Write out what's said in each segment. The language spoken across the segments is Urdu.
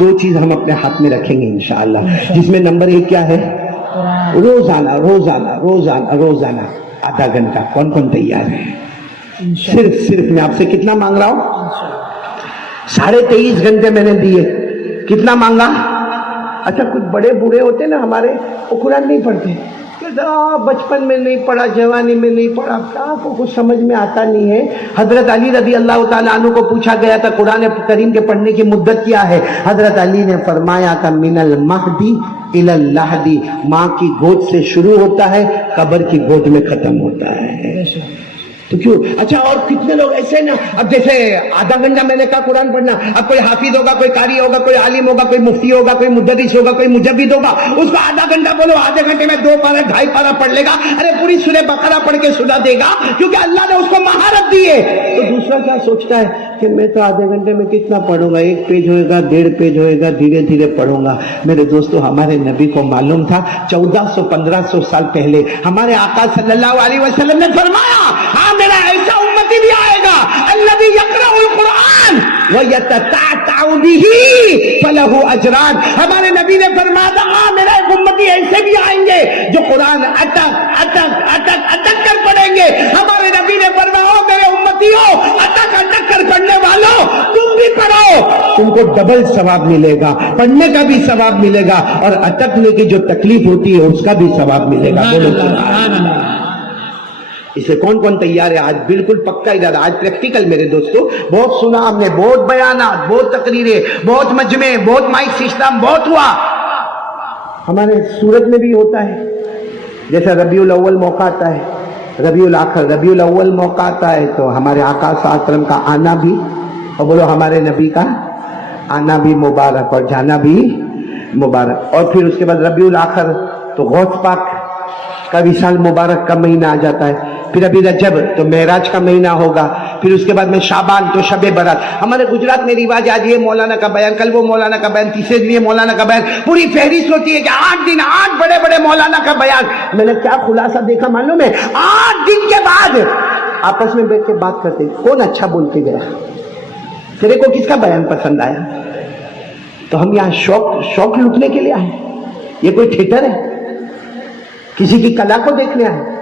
دو چیز ہم اپنے ہاتھ میں رکھیں گے انشاءاللہ، جس میں نمبر 1 کیا ہے؟ روزانہ روزانہ روزانہ روزانہ آدھا گھنٹہ. کون کون تیار ہے؟ صرف میں آپ سے کتنا مانگ رہا ہوں؟ 23.5 گھنٹے میں نے دیے. کتنا مانگا؟ اچھا کچھ بڑے بوڑھے ہوتے نا ہمارے، وہ قرآن نہیں پڑھتے، بچپن میں نہیں پڑھا، جوانی میں نہیں پڑھا، آپ کو کچھ سمجھ میں آتا نہیں ہے. حضرت علی رضی اللہ تعالیٰ عنہ کو پوچھا گیا تھا قرآن کریم کے پڑھنے کی مدت کیا ہے؟ حضرت علی نے فرمایا تھا من المہدی الی اللحدی، ماں کی گود سے شروع ہوتا ہے، قبر کی گود میں ختم ہوتا ہے. تو کیوں؟ اچھا اور کتنے لوگ ایسے نا، اب جیسے آدھا گھنٹہ میں نے کہا قرآن پڑھنا، اب کوئی حافظ ہوگا، کوئی قاری ہوگا، کوئی عالم ہوگا، کوئی مفتی ہوگا، کوئی محدث ہوگا، کوئی مجوید ہوگا، اس کو آدھا گھنٹہ بولو، آدھے گھنٹے میں 2 پارہ 2.5 پارہ پڑھ لے گا. ارے پوری سورہ بقرہ پڑھ کے سنا دے گا، کیونکہ اللہ نے اس کو مہارت دی ہے. تو دوسرا کیا سوچتا ہے کہ میں تو آدھے گھنٹے میں کتنا پڑھوں گا، 1 پیج ہوئے گا، 1.5 پیج ہوئے گا، دھیرے دھیرے پڑھوں گا. میرے دوستو ہمارے نبی کو معلوم تھا 1400-1500 سال پہلے ہمارے آقا صلی اللہ علیہ وسلم نے فرمایا، ہاں میرا ایسا امتی بھی آئے گا الذی یقرأ القرآن ویتتعتع بہ فلہ اجران. ہمارے نبی نے فرمایا تھا ہاں میرا ایک امتی ایسے بھی آئیں گے جو قرآن اٹک اٹک اٹک اٹک کر پڑھیں گے. ہمارے نبی نے فرمایا میرے امتیوں اٹک اٹک کر پڑھنے والوں تم بھی پڑھو، تم کو ڈبل ثواب ملے گا، پڑھنے کا بھی ثواب ملے گا اور اٹکنے کی جو تکلیف ہوتی ہے اس کا بھی ثواب ملے گا. اسے کون کون تیار ہے؟ آج بالکل پکا ارادہ، آج پریکٹیکل میرے دوستو. بہت سنا ہم نے، بہت بیانات، بہت تقریریں، بہت مجمع، بہت مائک سسٹم، بہت ہوا. ہمارے سورت میں بھی ہوتا ہے، جیسا ربیع الاول موقع آتا ہے، ربیع الاخر، ربیع الاول موقع آتا ہے تو ہمارے آقا صلی اللہ علیہ وسلم کا آنا بھی، اور بولو ہمارے نبی کا آنا بھی مبارک اور جانا بھی مبارک. اور پھر اس کے بعد ربیع الاخر تو غوث پاک کا وصال مبارک کا مہینہ آ جاتا ہے. پھر ابھی رجب تو معراج کا مہینہ ہوگا. پھر اس کے بعد میں شعبان تو شب برات. ہمارے گجرات میں رواج آج یہ مولانا کا بیان، کل وہ مولانا کا بیان، تیسرے دن یہ مولانا کا بیان، پوری فہرست ہوتی ہے کہ 8 دن 8 بڑے بڑے مولانا کا بیان. میں نے کیا خلاصہ دیکھا معلوم ہے؟ 8 دن کے بعد آپس میں بیٹھ کے بات کرتے کون اچھا بول کے گیا، تیرے کو کس کا بیان پسند آیا. تو ہم یہاں شوق لوٹنے کے لیے آئے؟ یہ کوئی تھیٹر ہے؟ کسی کی کلا کو دیکھنے آئے؟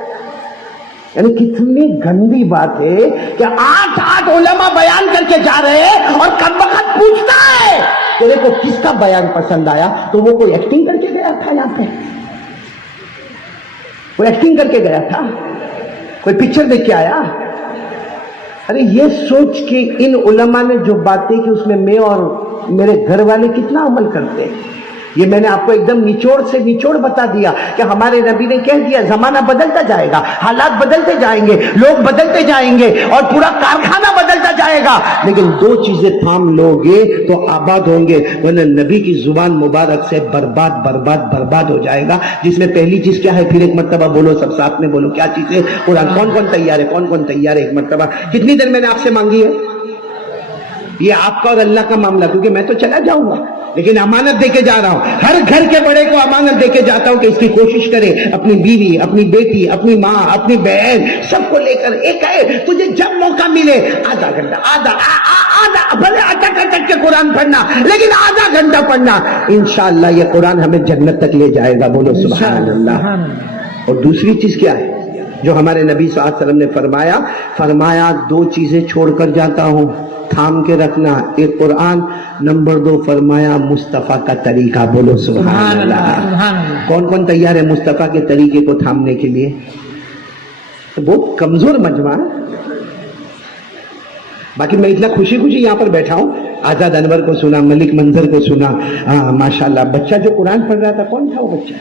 یعنی کتنی گندی بات ہے کہ 8 علماء بیان کر کے جا رہے ہیں اور کم وقت پوچھتا ہے تیرے کو کس کا بیان پسند آیا. تو وہ کوئی ایکٹنگ کر کے گیا تھا یہاں پہ، کوئی ایکٹنگ کر کے گیا تھا، کوئی پکچر دیکھ کے آیا. ارے یہ سوچ کہ ان علماء نے جو باتیں کی اس میں میں اور میرے گھر والے کتنا عمل کرتے ہیں. یہ میں نے آپ کو ایک دم نچوڑ سے نچوڑ بتا دیا کہ ہمارے نبی نے کہہ دیا زمانہ بدلتا جائے گا، حالات بدلتے جائیں گے، لوگ بدلتے جائیں گے اور پورا کارخانہ بدلتا جائے گا، لیکن 2 چیزیں تھام لوگے تو آباد ہوں گے، ورنہ نبی کی زبان مبارک سے برباد برباد برباد ہو جائے گا. جس میں پہلی چیز کیا ہے؟ پھر ایک مرتبہ بولو، سب ساتھ میں بولو، کیا چیز ہے؟ قرآن. کون کون تیار ہے؟ کون کون تیار ہے؟ ایک مرتبہ. کتنی دیر میں نے آپ سے مانگی ہے؟ یہ آپ کا اور اللہ کا معاملہ، کیونکہ میں تو چلا جاؤں گا لیکن امانت دے کے جا رہا ہوں. ہر گھر کے بڑے کو امانت دے کے جاتا ہوں کہ اس کی کوشش کرے اپنی بیوی، اپنی بیٹی، اپنی ماں، اپنی بہن، سب کو لے کر ایک ہے تجھے جب موقع ملے آدھا گھنٹہ، آدھا بھلے اٹک اٹک کے قرآن پڑھنا لیکن آدھا گھنٹہ پڑھنا. انشاءاللہ یہ قرآن ہمیں جنت تک لے جائے گا. بولو سبحان اللہ. اور دوسری چیز کیا ہے جو ہمارے نبی صلی اللہ علیہ وسلم نے فرمایا 2 چیزیں چھوڑ کر جاتا ہوں، تھام کے رکھنا. ایک قرآن، نمبر 2 فرمایا مصطفیٰ کا طریقہ. بولو سبحان اللہ. کون کون تیار ہے مصطفیٰ کے طریقے کو تھامنے کے لیے؟ بہت کمزور مجمع ہے. باقی میں اتنا خوشی یہاں پر بیٹھا ہوں. آزاد انور کو سنا، ملک منظر کو سنا. ماشاءاللہ بچہ جو قرآن پڑھ رہا تھا کون تھا وہ بچہ؟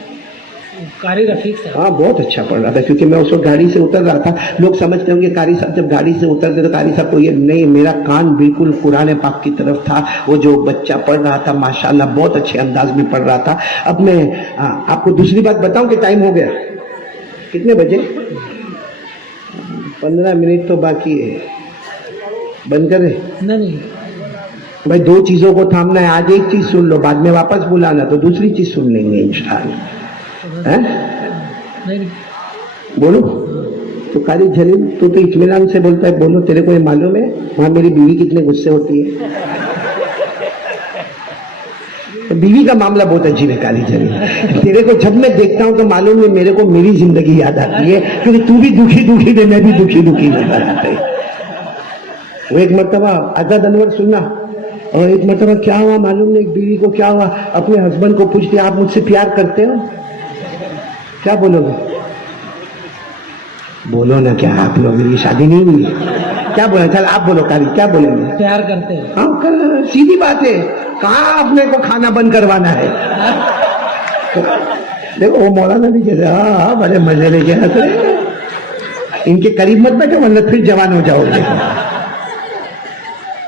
قاری رفیق صاحب. ہاں بہت اچھا پڑھ رہا تھا، کیونکہ میں اس وقت گاڑی سے اتر رہا تھا. لوگ سمجھتے ہوں گے قاری صاحب جب گاڑی سے اترتے تو قاری صاحب کو یہ نہیں، میرا کان بالکل قرآن پاک کی طرف تھا. وہ جو بچہ پڑھ رہا تھا ماشاءاللہ بہت اچھے انداز میں پڑھ رہا تھا. اب میں آپ کو دوسری بات بتاؤں کہ ٹائم ہو گیا. کتنے بجے؟ 15 منٹ تو باقی ہے. بند کرے؟ نہیں بھائی 2 چیزوں کو تھامنا ہے. آج ایک چیز سن لو، بعد میں واپس بلانا تو دوسری چیز سن لیں گے انشاءاللہ. بولو تو قاری جلیل تو اطمینان سے بولتا ہے. بولو تیرے کو یہ معلوم ہے وہاں میری بیوی کتنے غصے ہوتی ہے؟ تو بیوی کا معاملہ بہت عجیب ہے قاری جنی. تیرے کو جب میں دیکھتا ہوں تو معلوم ہے میرے کو میری زندگی یاد آتی ہے, کیونکہ تو بھی دکھی دکھی دے, میں بھی دکھی دکھی نظر آتے. وہ ایک مرتبہ آزاد انور سننا, اور ایک مرتبہ کیا ہوا معلوم نہیں, ایک بیوی کو کیا ہوا, اپنے ہسبینڈ کو پوچھتے آپ مجھ سے پیار کرتے ہو؟ کیا بولو گے؟ بولو نا, کیا آپ لوگ, میری شادی نہیں ہوئی, کیا بولیں؟ چل آپ بولو قاری, کیا بولیں گے؟ پیار کرتے ہیں. ہاں سیدھی بات ہے, کہاں اپنے کو کھانا بند کروانا ہے. دیکھو وہ مولانا بھی کہتے ہاں بڑے مزے لے کے ہنس رہے, ان کے قریب مت بیٹھو ورنہ پھر جوان ہو جاؤ گے.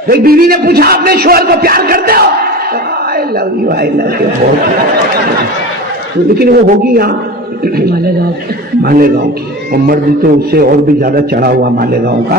ایک بیوی نے پوچھا اپنے شوہر کو پیار کرتے ہو؟ آئی love you, I love you. لیکن وہ ہوگی یہاں مالیگاؤں کی, اور مرد تو اس سے اور بھی زیادہ چڑھا ہوا مالیگاؤں کا.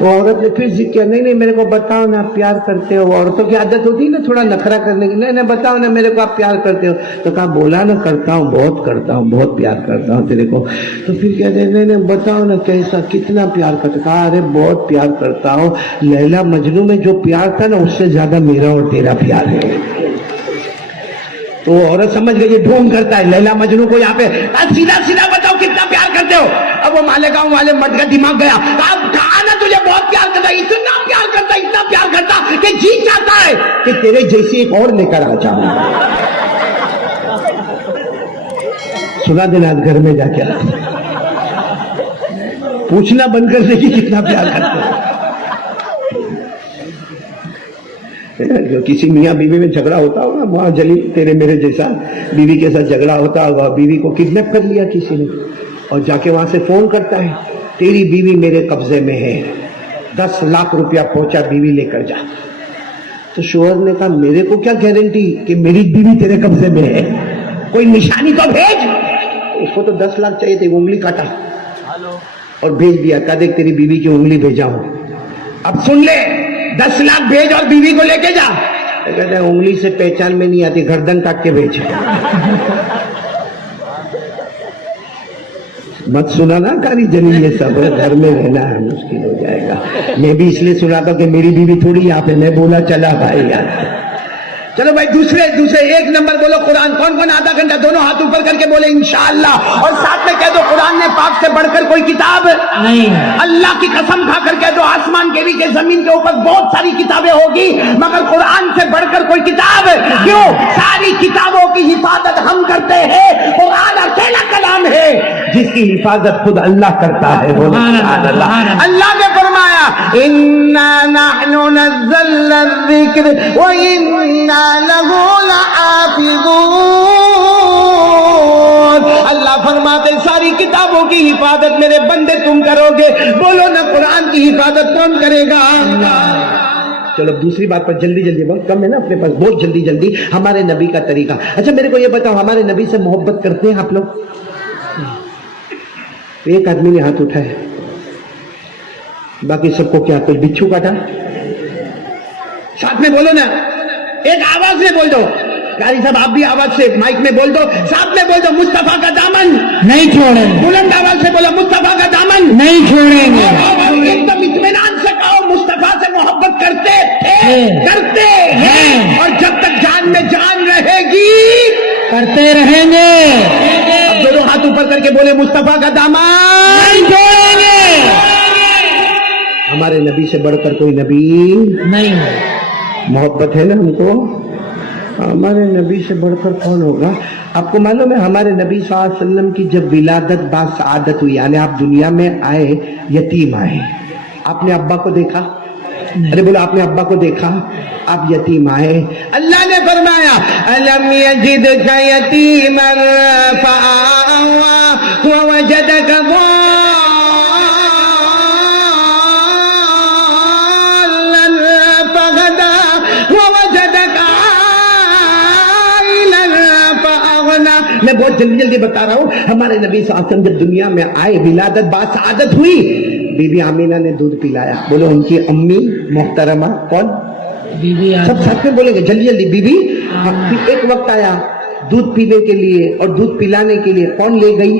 وہ عورت نے پھر ضد کیا, نہیں میرے کو بتاؤ نا آپ پیار کرتے ہو. عورتوں کی عادت ہوتی ہے نا تھوڑا نخرا کرنے کی, نہیں بتاؤ نا میرے کو آپ پیار کرتے ہو. تو کہا بولا نا کرتا ہوں, بہت کرتا ہوں, بہت پیار کرتا ہوں تیرے کو. تو پھر کہتے نہیں بتاؤ نا کیسا, کتنا پیار کرتا. کہا ارے بہت پیار کرتا ہوں, لیلا مجنوں میں جو پیار تھا نا اس سے زیادہ میرا اور تیرا پیار ہے. تو عورت سمجھ گئی یہ ڈھونگ کرتا ہے لیلا مجنوں کو یہاں پہ, سیدھا سیدھا بتاؤ کتنا پیار کرتے ہو. اب وہ مالیگاؤں والے مرد کا دماغ گیا, کہا نا تجھے بہت پیار کرتا, اتنا پیار کرتا, اتنا پیار کرتا کہ جی چاہتا ہے کہ تیرے جیسی ایک اور لے کر آ جاؤں. سنا دینا گھر میں جا کے پوچھنا بند کر دے کہ کتنا پیار کرتے ہیں. کسی میاں بیوی میں جھگڑا ہوتا ہوگا, وہاں جلیل تیرے میرے جیسا بیوی کے ساتھ جھگڑا ہوتا ہوگا, بیوی کو کڈنیپ کر لیا کسی نے, اور جا کے وہاں سے فون کرتا ہے تیری بیوی میرے قبضے میں ہے, 10 لاکھ روپیہ پہنچا, بیوی لے کر جا. تو شوہر نے کہا میرے کو کیا گارنٹی کہ میری بیوی تیرے قبضے میں ہے, کوئی نشانی تو بھیج. اس کو تو 10 لاکھ چاہیے تھے, انگلی کاٹا اور بھیج دیا, کہا دیکھ تیری بیوی کی انگلی بھیجا ہوں, اب سن لے 10 لاکھ بھیج اور بیوی کو لے کے جا. کہتے ہیں انگلی سے پہچان میں نہیں آتی, گردن کاٹ کے بھیج. مت سنا نا قاری جلیل, یہ سب گھر میں رہنا ہے مشکل ہو جائے گا. میں بھی اس لیے سنا تھا کہ میری بیوی تھوڑی یہاں پہ, میں بولا چلا بھائی یار. چلو بھائی دوسرے ایک نمبر بولو قرآن. کون کون آدھا گھنٹہ دونوں ہاتھ اوپر کر کے بولے انشاءاللہ, اور ساتھ میں کہہ دو قرآن نے پاک سے بڑھ کر کوئی کتاب نہیں. اللہ کی قسم کھا کر کہہ دو آسمان کے نیچے زمین کے اوپر بہت ساری کتابیں ہوگی مگر قرآن سے بڑھ کر کوئی کتاب. کیوں؟ ساری کتابوں کی حفاظت ہم کرتے ہیں, قرآن اکیلا کلام ہے جس کی حفاظت خود اللہ کرتا ہے. اللہ نے فرمایا اِنَّا نَحْنُ نَزَّلْنَا الذِّكْرَ وَإِنَّا لَهُ لَحَافِظُونَ. اللہ فرماتے ساری کتابوں کی حفاظت میرے بندے تم کرو گے. بولو نا قرآن کی حفاظت کون کرے گا؟ چلو دوسری بات پر جلدی, بہت کم ہے نا اپنے پاس, بہت جلدی ہمارے نبی کا طریقہ. اچھا میرے کو یہ بتاؤ, ہمارے نبی سے محبت کرتے ہیں آپ لوگ؟ ایک آدمی نے ہاتھ اٹھایا, باقی سب کو کیا کوئی بچھو کاٹا؟ ساتھ میں بولو نا, ایک آواز میں بول دو. قاری صاحب آپ بھی آواز سے مائک میں بول دو, ساتھ میں بول دو مصطفیٰ کا دامن نہیں چھوڑیں گے. بلند آواز سے بولو مصطفیٰ کا دامن نہیں چھوڑیں گے. ایک دم اطمینان سے کہو مصطفیٰ سے محبت کرتے ہیں, اور جب تک جان میں جان رہے گی کرتے رہیں گے. اب دونوں ہاتھ اوپر کر کے بولے مصطفیٰ کا دامن نہیں چھوڑیں گے. ہمارے نبی سے بڑھ کر کوئی نبی نہیں. محبت ہے نا ہم کو, ہمارے نبی سے بڑھ کر کون ہوگا؟ آپ کو معلوم ہے ہمارے نبی صلی اللہ علیہ وسلم کی جب ولادت با سعادت ہوئی, یعنی آپ دنیا میں آئے یتیم آئے, آپ نے ابا کو دیکھا؟ ارے بولو آپ نے ابا کو دیکھا؟ آپ یتیم آئے. اللہ نے فرمایا الم یجدک یتیما فآوی ووجدک میں بہت جلدی بتا رہا ہوں. ہمارے نبی صلی اللہ علیہ وسلم جب دنیا میں آئے ولادت با سعادت ہوئی, بی بی آمینہ نے دودھ پلایا. بولو ان کی امی محترمہ کون؟ بی بی سب ساتھ میں بولیں گے جلدی. بی بی. ایک وقت آیا دودھ پینے کے لیے اور دودھ پلانے کے لیے کون لے گئی؟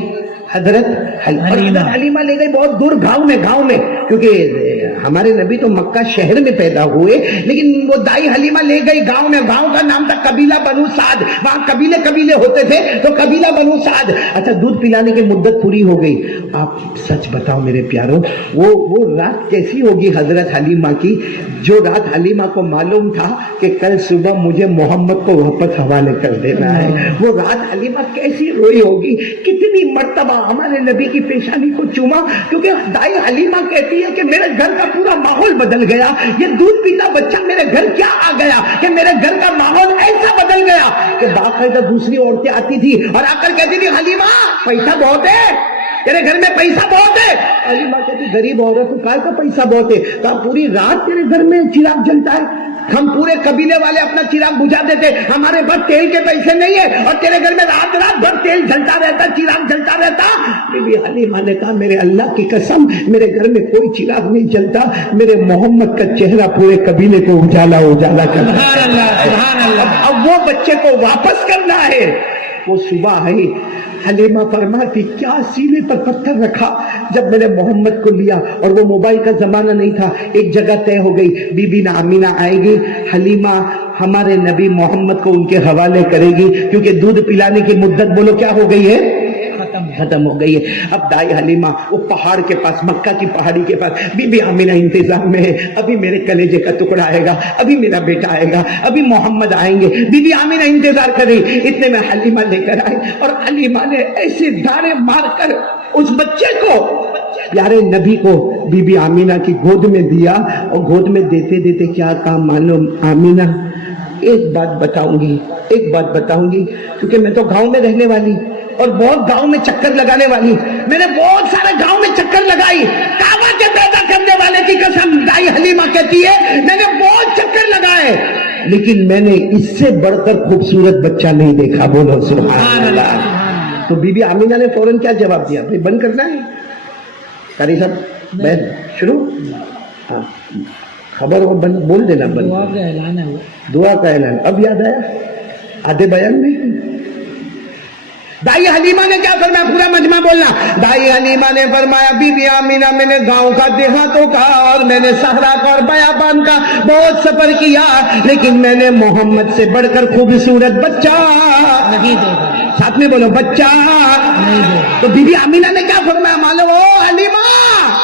حضرت حلیمہ لے گئی, بہت دور گاؤں میں, کیونکہ ہمارے نبی تو مکہ شہر میں پیدا ہوئے، لیکن وہ دائی حلیمہ لے گئی گاؤں میں، گاؤں کا نام تھا قبیلہ بنو سعد، وہاں قبیلے ہوتے تھے تو قبیلہ بنو سعد۔ اچھا دودھ پلانے کی مدت پوری ہو گئی، آپ سچ بتاؤ میرے پیاروں، وہ رات کیسی ہوگی حضرت حلیمہ کی، جو رات حلیمہ کو معلوم تھا کہ کل صبح مجھے محمد کو واپس حوالے کر دینا ہے، وہ رات حلیمہ کیسی روئی ہوگی، کتنی مرتبہ ہمارے نبی کی پیشانی کو چوما، کیونکہ دائی حلیمہ کہتی ہے کہ میرے گھر کا پورا ماحول بدل گیا، یہ دودھ پیتا بچہ میرے گھر کیا آ گیا کہ میرے گھر کا ماحول ایسا بدل گیا کہ باقاعدہ دوسری عورتیں آتی تھی اور آ کر کہتی تھی حلیمہ پیسہ بہت ہے، تیرے گھر میں پیسہ بہت ہے۔ حلیمہ کہتی غریب عورت کا پیسہ بہت ہے، کہا پوری رات تیرے گھر میں چراغ جلتا ہے، ہم پورے قبیلے والے اپنا چراغ بجھا دیتے، ہمارے پاس تیل کے پیسے نہیں ہے اور تیرے گھر میں رات بھر تیل جلتا رہتا، چراغ جلتا رہتا۔ بی بی حلیمہ نے کہا میرے اللہ کی قسم میرے گھر میں کوئی چراغ نہیں جلتا، میرے محمد کا چہرہ پورے قبیلے کو اجالا کرتا ہے، اب وہ بچے کو واپس کرنا ہے۔ وہ صبح آئی، حلیمہ فرماتی کیا سینے پر پتھر رکھا، جب میں نے محمد کو لیا اور وہ موبائل کا زمانہ نہیں تھا، ایک جگہ طے ہو گئی، بی بی آمینہ آئے گی، حلیمہ ہمارے نبی محمد کو ان کے حوالے کرے گی، کیونکہ دودھ پلانے کی مدت بولو کیا ہو گئی ہے، ختم ہو گئی ہے۔ اب دائی حلیمہ وہ پہاڑ کے پاس، مکہ کی پہاڑی کے پاس، بی بی آمینہ انتظام میں ہے، ابھی میرے کلیجے کا ٹکڑا آئے گا، ابھی میرا بیٹا آئے گا، ابھی محمد آئیں گے، بی بی آمینہ انتظار کر رہی، اتنے میں حلیمہ لے کر آئی اور حلیمہ نے ایسے دھارے مار کر اس بچے کو پیارے نبی کو بی بی آمینہ کی گود میں دیا، اور گود میں دیتے دیتے کیا کہا معلوم، آمینہ ایک بات بتاؤں گی، کیونکہ میں تو گاؤں میں رہنے والی اور بہت گاؤں میں چکر لگانے والی، میں نے بہت سارے گاؤں میں چکر لگائی، کعبہ کے پیدا کرنے والے کی قسم دائی حلیمہ کہتی ہے میں نے بہت چکر لگائے، لیکن میں نے اس سے بڑھ کر خوبصورت بچہ نہیں دیکھا، بولو سبحان اللہ۔ تو بی بی آمینہ نے فوراً کیا جواب دیا، بھائی بند کرنا ہے قاری صاحب، بہن شروع، ہاں خبر وہ بند بول دینا، بند دعا کا اعلان، اب یاد آیا آدھے بیان میں۔ دائی حلیمہ نے کیا فرمایا، پورا مجمع بولنا، دائی حلیمہ نے فرمایا بی بی آمینہ میں نے گاؤں کا، دیہاتوں کا اور میں نے صحرا کا اور بیابان کا بہت سفر کیا، لیکن میں نے محمد سے بڑھ کر خوبصورت بچہ نہیں دیکھا، ساتھ میں بولو بچہ نہیں دیکھا۔ تو بی بی آمینہ نے کیا فرمایا معلوم، او حلیمہ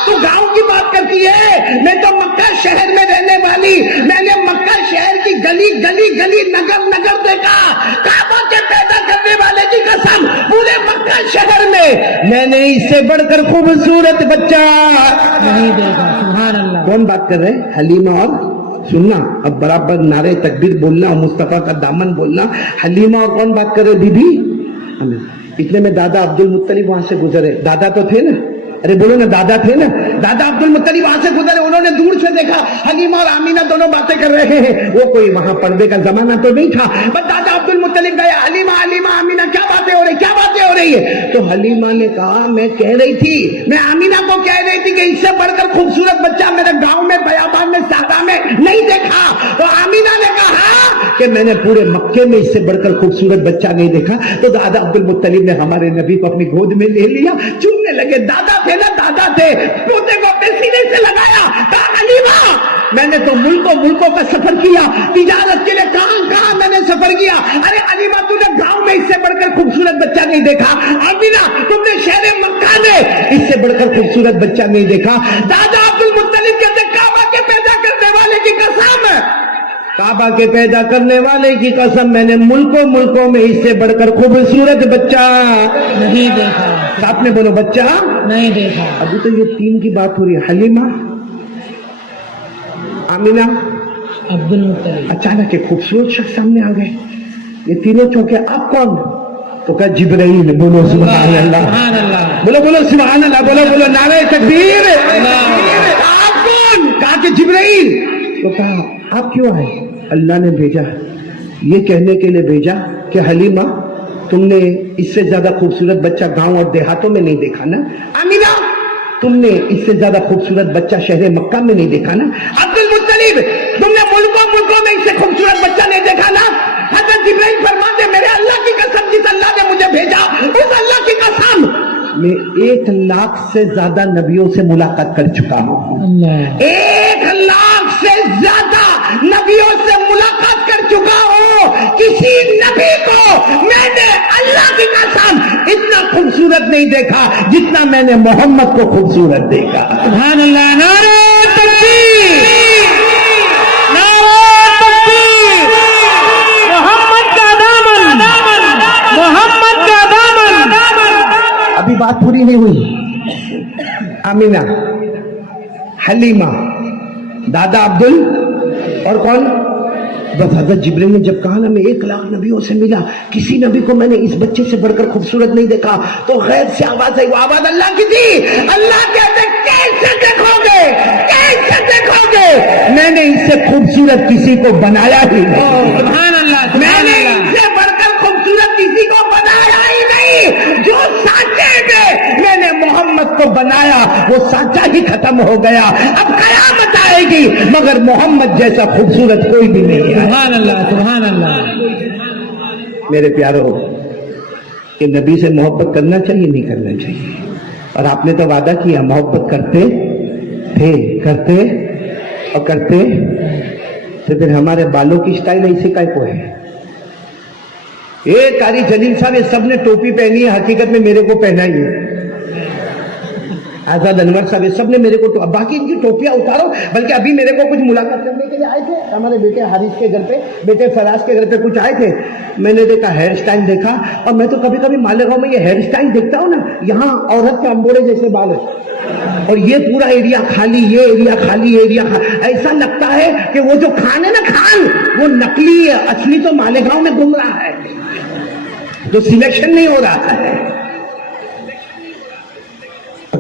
تو گاؤں کی بات کرتی ہے، میں تو مکہ شہر میں رہنے والی، میں نے مکہ شہر کی گلی نگر دیکھا، کعبہ کے پیدا کرنے والے کی قسم پورے مکہ شہر میں نے اس سے بڑھ کر خوبصورت بچہ نہیں دیکھا۔ سبحان اللہ۔ کون بات کر رہے ہیں، حلیمہ اور سننا، اب برابر نعرے تکبیر بولنا اور مصطفیٰ کا دامن بولنا، حلیمہ اور کون بات کر رہے، بی بی۔ اتنے میں دادا عبد المطلب وہاں سے گزرے، دادا تو تھے نا، ارے بولو نا دادا تھے نا، دادا عبد المطلب وہاں سے گزرے، انہوں نے دور سے دیکھا حلیمہ اور آمینہ دونوں باتیں کر رہے ہیں، وہ کوئی وہاں پردے کا زمانہ تو نہیں تھا، بس دادا عبد المطلب گئے، حلیمہ آمینہ کیا باتیں ہو رہی ہے، تو حلیمہ نے کہا میں کہہ رہی تھی، میں آمینہ کو کہہ رہی تھی کہ اس سے بڑھ کر خوبصورت بچہ میرے گاؤں میں بیابان میں صحرا میں نہیں دیکھا، تو آمینہ نے کہا کہ میں نے پورے مکے میں اس سے بڑھ کر خوبصورت بچہ نہیں دیکھا، تو دادا عبد المطلب نے ہمارے نبی کو اپنی گود میں لے لیا، چومنے لگے، دادا تھے پوتے کو اپنے سینے سے لگایا، کہا حلیمہ میں نے تو ملکوں کا سفر کیا، تجارت کے لیے کہاں میں نے سفر کیا، ارے حلیمہ تو نے گاؤں میں اس سے بڑھ کر خوبصورت بچہ نہیں دیکھا، آمینہ تم نے شہر مکہ میں اس سے بڑھ کر خوبصورت بچہ نہیں دیکھا۔ دادا عبد المطلب کہتے کعبہ کے پیدا کرنے والے کی قسم، کعبہ کے پیدا کرنے والے کی قسم میں نے ملکوں میں اس سے بڑھ کر خوبصورت بچہ نہیں دیکھا، ساتھ میں بولو بچہ نہیں دیکھا۔ ابھی تو یہ تین کی بات ہو رہی ہے، حلیمہ، آمینہ، عبد المطلب، اچانک ایک خوبصورت شخص سامنے آ گئے، یہ تینوں چونکے آپ کون، تو کہا جبرائیل، بولو سبحان اللہ، بولو سبحان اللہ، بولو نعرہ تکبیر، آپ کون، کہا کہ جبرائیل، تو کہا آپ کیوں آئے، اللہ نے بھیجا، یہ کہنے کے لیے بھیجا کہ حلیمہ تم نے اس سے زیادہ خوبصورت بچہ گاؤں اور دیہاتوں میں نہیں دیکھا نا، آمینہ تم نے اس سے زیادہ خوبصورت بچہ شہر مکہ میں نہیں دیکھا نا، عبد المطلب تم نے ملکوں میں اس سے خوبصورت بچہ نہیں دیکھا نا، حضرت جبرائیل فرماتے میرے اللہ کی قسم جس اللہ نے مجھے بھیجا اس اللہ کی قسم میں 1 لاکھ سے زیادہ نبیوں سے ملاقات کر چکا ہوں، 1 نہیں دیکھا جتنا میں نے محمد کو خوبصورت دیکھا. سبحان اللہ. نعرہ تکبیر، نعرہ تکبیر. محمد کا دامن، محمد کا دامن. ابھی بات پوری نہیں ہوئی. آمینہ، حلیمہ، دادا عبدل اور کون؟ بس حضرت جبریل نے جب کہا نا میں 1,00,000 نبیوں سے ملا، کسی نبی کو میں نے اس بچے سے بڑھ کر خوبصورت نہیں دیکھا، تو غیب سے آواز آئی. وہ آواز اللہ کی تھی. اللہ کہتے کیسے دیکھو گے، کیسے دیکھو گے؟ میں نے اس سے خوبصورت کسی کو بنایا ہی نہیں. سبحان اللہ. میں نے ان سے بڑھ کر خوبصورت کسی کو بنایا ہی نہیں. جو سانچے میں میں نے محمد کو بنایا وہ سانچا ہی ختم ہو گیا. اب قیامت آئے گی مگر محمد جیسا خوبصورت کوئی بھی نہیں ہے. سبحان اللہ، سبحان اللہ. میرے پیارو، کہ نبی سے محبت کرنا چاہیے نہیں کرنا چاہیے؟ اور آپ نے تو وعدہ کیا محبت کرتے تھے، کرتے اور کرتے. تو پھر ہمارے بالوں کی سٹائل ایسے کا کو ہے. ایک قاری جلیل صاحب یہ سب نے ٹوپی پہنی ہے، حقیقت میں میرے کو پہنا ہی ہے. آزاد انور صاحب یہ سب نے میرے کو باقی ان کی ٹوپیاں اتارو. بلکہ ابھی میرے کو کچھ ملاقات کرنے کے لیے آئے تھے ہمارے بیٹے حارث کے گھر پہ، بیٹے فراز کے گھر پہ کچھ آئے تھے. میں نے دیکھا ہیئر سٹائل دیکھا، اور میں تو کبھی کبھی مالیگاؤں میں یہ ہیئر سٹائل دیکھتا ہوں نا، یہاں عورت کے امبوڑے جیسے بال ہے اور یہ پورا ایریا خالی، یہ ایریا خالی، یہ ایریا خالی. ایسا لگتا ہے کہ وہ جو خان ہے نا، خان وہ نقلی ہے، اصلی تو مالیگاؤں میں گھوم رہا ہے، تو سلیکشن نہیں ہو رہا ہے.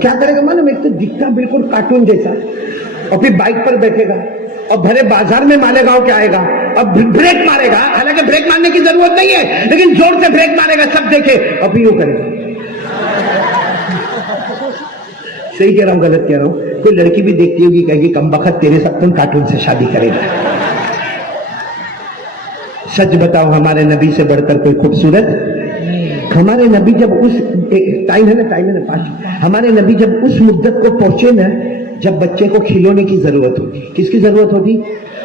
کیا کرے گا معلوم؟ ایک تو دکھتا بالکل کارٹون جیسا، اور پھر بائک پر بیٹھے گا اور بھرے بازار میں مالیگاؤں کے آئے گا اور بریک مارے گا. حالانکہ بریک مارنے کی ضرورت نہیں ہے لیکن زور سے بریک مارے گا، سب دیکھے اور پھر یوں کرے گا. صحیح کہہ رہا ہوں غلط کہہ رہا ہوں؟ کوئی لڑکی بھی دیکھتی ہوگی کہے گی کم بخت تیرے ساتھ تم کارٹون سے شادی کرے گا. سچ بتاؤ ہمارے نبی سے بڑھ کر کوئی خوبصورت؟ ہمارے نبی جب اس ٹائم ہے نا 5، ہمارے نبی جب اس مدت کو پہنچے نا جب بچے کو کھلونے کی ضرورت ہوتی. کس کی ضرورت ہوتی؟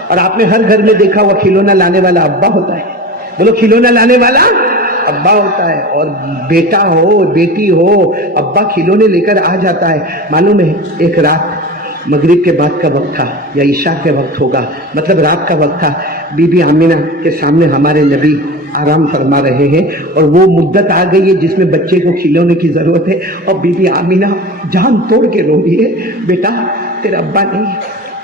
اور آپ نے ہر گھر میں دیکھا وہ کھلونا لانے والا ابا ہوتا ہے. بولو کھلونا لانے والا ابا ہوتا ہے. اور بیٹا ہو بیٹی ہو، ابا کھلونے لے کر آ جاتا ہے. معلوم ہے ایک رات مغرب کے بعد کا وقت تھا یا عشاء کے وقت ہوگا، مطلب رات کا وقت تھا. بی بی آمینہ کے سامنے ہمارے نبی آرام فرما رہے ہیں اور وہ مدت آ گئی ہے جس میں بچے کو کھلونے کی ضرورت ہے. اور بی بی آمینہ جان توڑ کے رو رہی ہے، بیٹا تیرا ابا نہیں.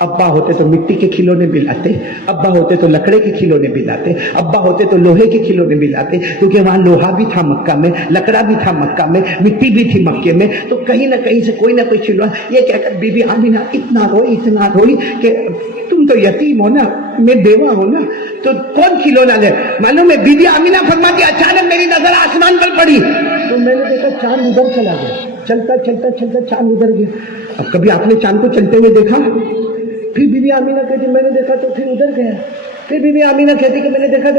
ابا ہوتے تو مٹی کے کھلونے بھی لاتے، ابا ہوتے تو لکڑے کے کھلونے بھی لاتے، ابا ہوتے تو لوہے کے کھلونے بھی لاتے، کیونکہ وہاں لوہا بھی تھا مکہ میں، لکڑا بھی تھا مکہ میں، مٹی بھی تھی مکے میں. تو کہیں نہ کہیں سے کوئی نہ کوئی کھلونا. یہ کہہ کر بی بی آمینہ اتنا روئی کہ تم تو یتیم ہو نا، میں بیوہ ہوں نا، تو کون کھلونا لے؟ معلوم ہے بی بی آمینہ فرماتی اچانک میری نظر آسمان پر پڑی تو میں نے دیکھا چاند ادھر چلا گیا. چلتا چلتا چلتا چاند ادھر گیا. اب کبھی آپ نے چاند کو چلتے ہوئے دیکھا؟ پھر بی بی آمینہ کہتی میں نے دیکھا تو پھر ادھر گیا. پھر بی بی آمینہ کہتی کہ میں نے دیکھا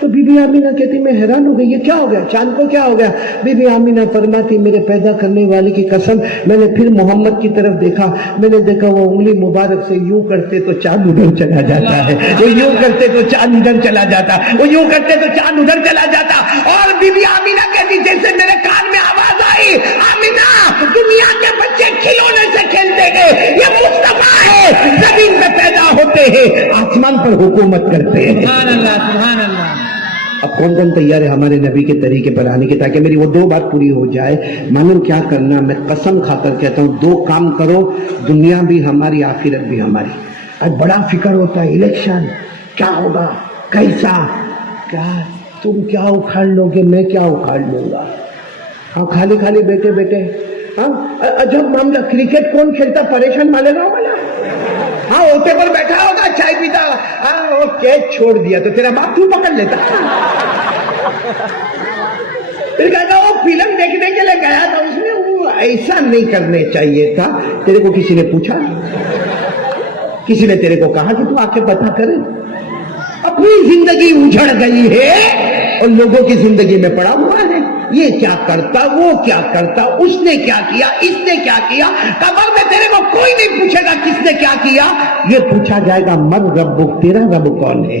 تو بی بی آمینہ کہتی میں حیران ہو گئی یہ کیا ہو گیا، چاند کو کیا ہو گیا؟ بی بی آمینہ فرماتی میرے پیدا کرنے والے کی قسم میں نے پھر محمد کی طرف دیکھا، میں نے دیکھا وہ انگلی مبارک سے یوں کرتے تو چاند ادھر چلا جاتا ہے، وہ یوں کرتے تو چاند ادھر چلا جاتا، وہ یوں کرتے تو چاند ادھر چلا جاتا. اور بی بی آمینہ کہتی جیسے میرے کان میں آواز آئی آمینہ دنیا کے بچے کھلونے سے کھیلتے گئے، یہ مصطفیٰ ہے زمین میں پیدا ہوتے ہیں آسمان پر حکومت کرتے ہیں. سبحان اللہ، سبحان اللہ. اب کون کون تیار ہے ہمارے نبی کے طریقے پر آنے کی تاکہ میری وہ 2 بات پوری ہو جائے؟ معلوم کیا کرنا؟ میں قسم کھا کر کہتا ہوں 2 کام کرو، دنیا بھی ہماری آخرت بھی ہماری. آج بڑا فکر ہوتا ہے الیکشن کیا ہوگا، کیسا، کیا تم کیا اکھاڑ لو گے، میں کیا اکھاڑ لوں گا. ہاں خالی خالی بیٹھے بیٹھے. ہاں عجب معاملہ. کرکٹ کون کھیلتا؟ پریشان مالیگاؤں والا. ہاں اوٹے پر بیٹھا ہوگا چائے پیتا، ہاں وہ کیچ چھوڑ دیا تو تیرا باپ کیوں پکڑ لیتا؟ پھر کہتا وہ فلم دیکھنے کے لیے گیا تھا، اس میں وہ ایسا نہیں کرنے چاہیے تھا. تیرے کو کسی نے پوچھا؟ کسی نے تیرے کو کہا کہ تو آ کے پتہ کرے؟ اپنی زندگی اجڑ گئی ہے اور لوگوں کی زندگی میں پڑا ہوا ہے. یہ کیا کرتا، وہ کیا کرتا، اس نے کیا کیا، اس نے کیا کیا. قبر میں تیرے کو کوئی نہیں پوچھے گا کس نے کیا کیا، یہ پوچھا جائے گا من ربک، تیرا رب کون ہے.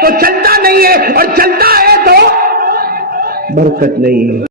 تو چلتا نہیں ہے اور چلتا ہے تو برکت نہیں ہے.